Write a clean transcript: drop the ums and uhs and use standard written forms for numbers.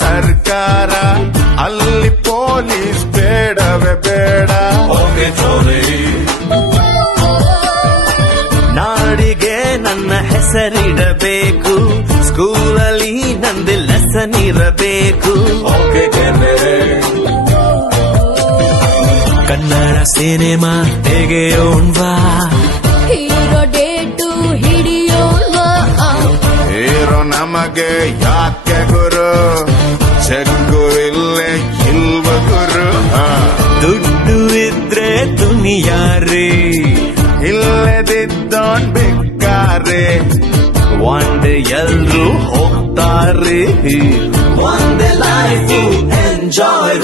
ಸರ್ಕಾರ ಅಲ್ಲಿ ಪೊಲೀಸ್ ಬೇಡವೇ ಬೇಡ. ನಾಡಿಗೆ ನನ್ನ ಹೆಸರಿಡಬೇಕು, ಸ್ಕೂಲಲ್ಲಿ ನಂದು ಲೆಸನ್ ಇರಬೇಕು. Kannada cinema ತೆಗೆಯೋಣ್ವಾ, hero date ಹಿಡಿಯೋಣ್ವಾ. Hero ನಮಗೆ ಯಾಕೆ ಗುರು, ಚೆಕ್ಕು ಇಲ್ಲೇ ಇಲ್ವ ಗುರು. ದುಡ್ಡು ಇದ್ರೆ ದುನಿಯಾರಿ, ಇಲ್ಲದಿದ್ದೋನ್ ಬೇಕಾರೆ. ಒಂದೇ ಎಲ್ರು ಹೋಗ್ತಾರೆ, ಒಂದೇ ಲೈಫ್ ಎಂಜಾಯ್.